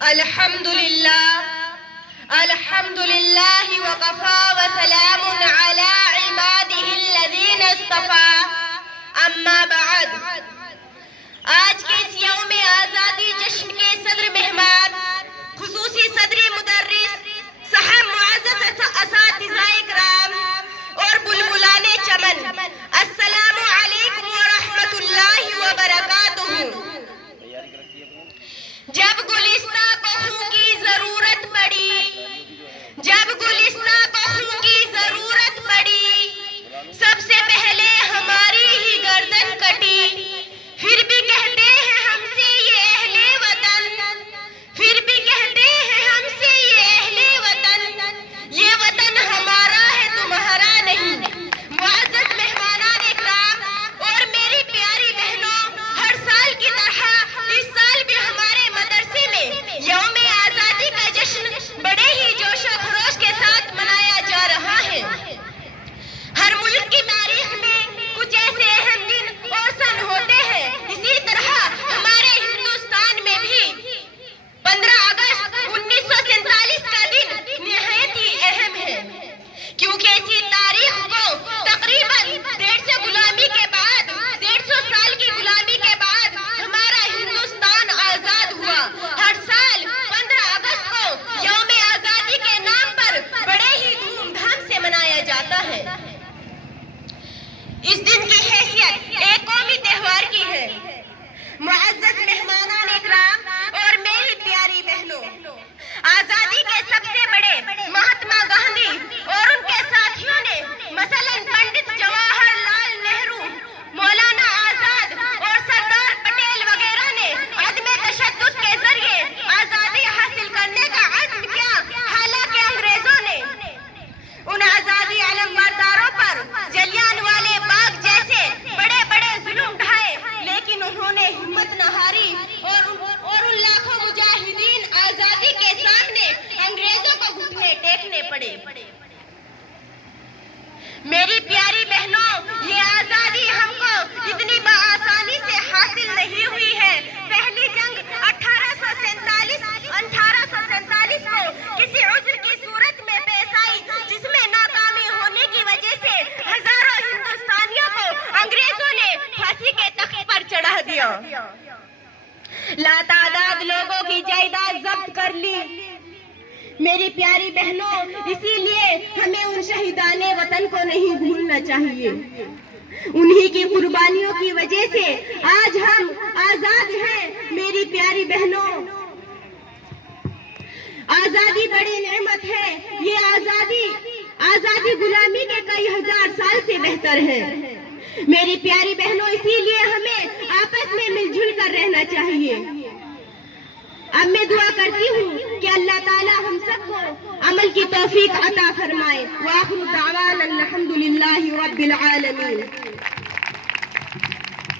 الحمد لله وقفا وسلام على عباده الذين اصطفى اما بعد. آج کے اس یوم آزادی جشن کے صدر مہمان، خصوصی صدری مدرس، صاحب معزز اساتذہ کرام اور بلبلان چمن، السلام علیکم ورحمۃ اللہ وبرکاتہ. جب گلستہ بہو کی ضرورت پڑی، سب سے پہلے ہماری ہی گردن کٹی. پھر بھی کہتے ہیں ہم سے یہ اہل وطن، یہ وطن ہمارا ہے تمہارا نہیں. معزز مہمانان اکرام اور میری پیاری بہنوں، ہر سال کی طرح اس سال بھی ہمارے مدرسے میں یوم آزادی کا جشن بڑے ہی جوش و خروش کے ساتھ منایا جا رہا ہے. ہر ملک کی تاریخ میں کچھ ایسے اہم دن اور سن ہوتے ہیں، اسی طرح ہمارے ہندوستان میں بھی 15 اگست 1947 کا دن نہایت ہی اہم ہے، کیونکہ اسی تاریخ کو تقریباً 150 سال کی غلامی کے بعد ہمارا ہندوستان آزاد ہوا. ہر سال 15 اگست کو یوم آزادی کے نام پر بڑے ہی دھوم دھام سے منایا جاتا ہے. اس دن کی حیثیت ایک قومی تہوار کی ہے. معزز مہمانان اکرام اور میری پیاری بہنوں، آزادی کے سب سے بڑے مہاتما گاندھی اور ان کے ساتھیوں نے مثلاً پنڈت جواہر لال نہرو، مولانا آزاد اور سردار پٹیل وغیرہ نے عدم تشدد کے ذریعے آزادی حاصل کرنے کا عزم کیا. حالانکہ انگریزوں نے ان آزادی علمبرداروں پر جلیان والے باغ جیسے بڑے بڑے ظلم ڈھائے، لیکن انہوں نے ہمت نہ ہاری اور ان لاکھوں مجاہدین آزادی کے سامنے انگریزوں کو گھٹنے ٹیکنے پڑے. میری پیاری بہنوں، یہ آزادی ہم کو اتنی بآسانی سے حاصل نہیں ہوئی ہے. پہلی جنگ 1847 کو کسی عذر کی صورت میں پیش آئی، جس میں ناکامی ہونے کی وجہ سے ہزاروں ہندوستانیوں کو انگریزوں نے پھانسی کے تخت پر چڑھا دیا، لاتعداد لوگوں کی جائیداد ضبط کر لی. میری پیاری بہنوں، اسی لیے ہمیں ان شہیدان وطن کو نہیں بھولنا چاہیے. انہی کی قربانیوں کی وجہ سے آج ہم آزاد ہیں. میری پیاری بہنوں، آزادی بڑی نعمت ہے. یہ آزادی غلامی کے کئی ہزار سال سے بہتر ہے. میری پیاری بہنوں، اسی لیے ہمیں آپس میں مل جل کر رہنا چاہیے. اب میں دعا کرتی ہوں کہ اللہ تعالی ہم سب کو عمل کی توفیق عطا فرمائے. وآخر دعوانا الحمد للہ رب العالمین.